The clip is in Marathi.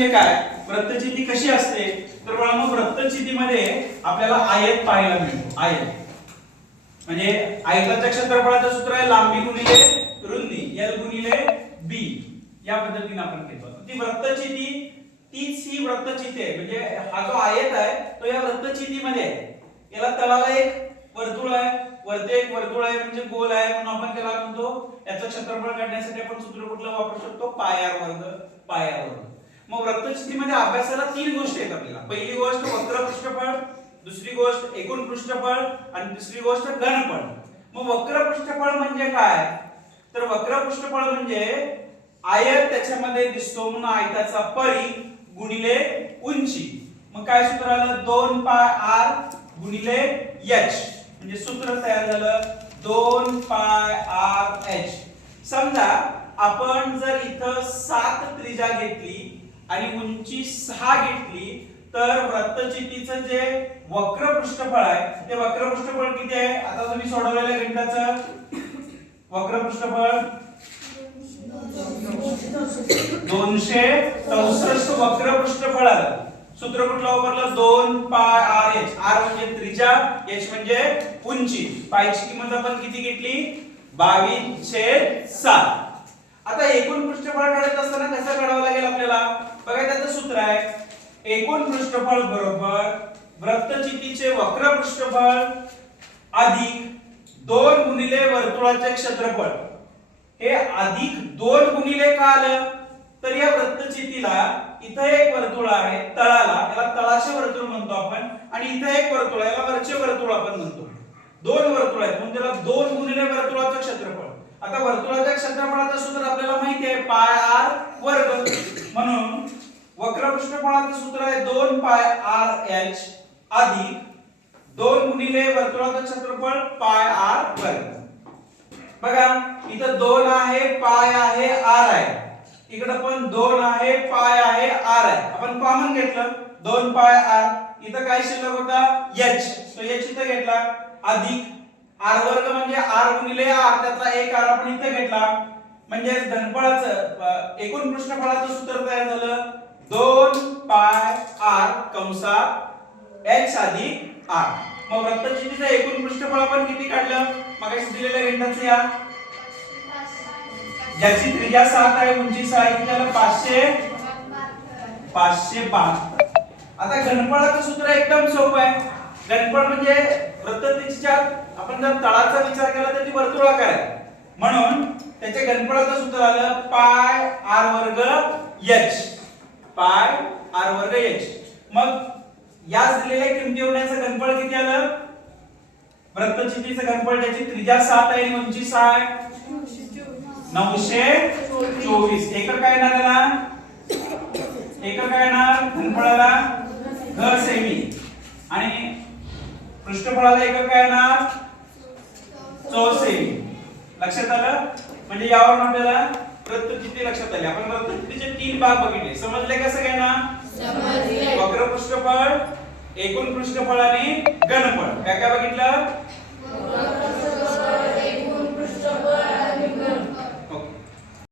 म्हणजे काय, वृत्तचिती कशी असते तर बघा मग वृत्तचितीमध्ये आपल्याला आयत पाहायला मिळतो. आयत म्हणजे आयताच्या क्षेत्रफळाचं सूत्र आहे लांबी गुणिले रुंदी L गुणिले B. या पद्धतीने आपण घेतो. ती वृत्तचिती तीच ही वृत्तचिती आहे. म्हणजे हा जो आयत आहे तो या वृत्तचितीमध्ये आहे. याला तळाला एक वर्तुळ आहे, वरती एक वर्तुळ आहे म्हणजे गोल आहे म्हणून आपण त्याला म्हणतो याचं क्षेत्रफळ काढण्यासाठी आपण सूत्र कुठलं वापरू शकतो, पाय r वर्ग. पाय r वर्ग. मग वृत्तचितीमध्ये अभ्यासाला तीन गोष्टी आहेत आपल्याला. पहिली गोष्ट वक्र पृष्ठफळ, दुसरी गोष्ट एकूण पृष्ठफळ आणि तिसरी गोष्ट घनफळ. मग वक्र पृष्ठफळ म्हणजे काय तर वक्र पृष्ठफळ म्हणजे आयत त्याच्यामध्ये दिसतो म्हणून आयताचा परिघ गुणिले उंची. मग काय सूत्र आलं 2 पाय r गुणिले h. म्हणजे सूत्र तयार झालं 2 पाय r h. समजा आपण जर इथं 7 त्रिज्या घेतली आणि उंची 6 घेतली तर वृत्तचितीचं जे वक्र पृष्ठफळ आहे ते वक्र पृष्ठफळ किती आहे. आता तुम्ही सोडवलेल्या गणिताचं वक्र पृष्ठफळ 264 वक्र पृष्ठफळ आलं. सूत्र कुठलं वापरलं 2 पाय r h. r म्हणजे त्रिज्या, h म्हणजे उंची. पायची किंमत आपण किती घेतली 22/7. आता एकूण पृष्ठफळ काढत असताना कसं काढावं लागेल आपल्याला बघा. त्याचं सूत्र आहे एकूण पृष्ठफळ बरोबर वृत्तचितीचे वक्र पृष्ठफळ अधिक 2 गुणिले वर्तुळाचे क्षेत्रफळ. हे अधिक 2 गुणिले का आलं तर या वृत्तचितीला इथं एक वर्तुळ आहे तळाला, याला तळाचे वर्तुळ म्हणतो आपण, आणि इथं एक वर्तुळ आहे याला वरचे वर्तुळ आपण म्हणतो. दोन वर्तुळ आहेत म्हणून त्याला 2 गुणिले वर्तुळाचं क्षेत्रफळ. आता वर्तुळाच्या क्षेत्रफळाचं सूत्र आपल्याला माहिती आहे पाय r वर्ग. म्हणून वक्र पृष्ठफळाचं सूत्र आहे 2 पाय r h अधिक 2 गुणिले वर्तुळाचं क्षेत्रफळ पाय r वर्ग. बघा इथं 2 आहे, पाय आहे, r आहे. इकडे पण 2 आहे, पाय आहे, r आहे. आपण कॉमन घेतलं 2 पाय r. इथं काय शिल्लक होता h, तो h इथं घेतला अधिक r वर्ग म्हणजे r गुणिले r, त्यातला एक r आपण इथे घेतला. म्हणजे घनफळाचं एकूण पृष्ठफळाचं सूत्र तयार झालं 2 पाय r कंसात h अधिक r. मग वृत्तचितीचं एकूण पृष्ठफळ आपण किती काढलं मगाशी दिलेल्या गणिताचं या ज्याची त्रिज्या 7 आहे उंची 6 आहे त्याला 572. आता घनफळाचं सूत्र एकदम सोपं आहे. घनफळ म्हणजे वृत्तचितीच्या आपण जर तळाचा विचार केला तर ती वर्तुळाकार आहे म्हणून त्याच्या घनफळाचं सूत्र आलं पाय r वर्ग h. पाय r वर्ग h. मग या दिलेल्या किमतीवरून याचं घनफळ किती आलं वृत्तचितीचं घनफळ ज्याची त्रिज्या 7 आहे आणि उंची 6 आहे 924. एकक काय येणार याला एकक काय येणार घनफळाला घ सेमी आणि पृष्ठफळाला एकक काय येणार चौ सेमी. लक्षात आलं. म्हणजे यावरून आपल्याला वृत्तचिती लक्षात आली. आपण वृत्तचितीचे 3 भाग बघितले. समजले कसं काय ना समजले. वक्र पृष्ठफळ, एकूण पृष्ठफळ आणि घनफळ. काय काय बघितलं